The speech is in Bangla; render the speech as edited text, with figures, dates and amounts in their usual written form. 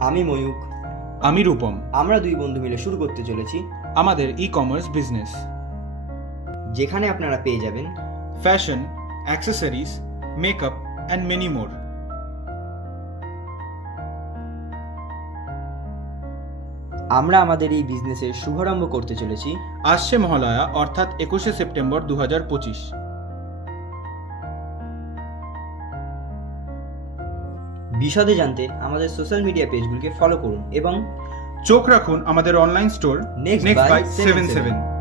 আমি ময়ূক। আমি রূপম। আমরা দুই বন্ধু মিলে শুরু করতে চলেছি আমাদের ই-কমার্স বিজনেস, যেখানে আপনারা পেয়ে যাবেন fashion, accessories, makeup and many more. আমরা আমাদের এই বিজনেসের শুভারম্ভ করতে চলেছি আসছে মহালয়া অর্থাৎ 21শে সেপ্টেম্বর 2025। বিশদে জানতে আমাদের সোশ্যাল মিডিয়া পেজগুলিকে ফলো করুন এবং চোখ রাখুন আমাদের online store Next next by by 77। 77।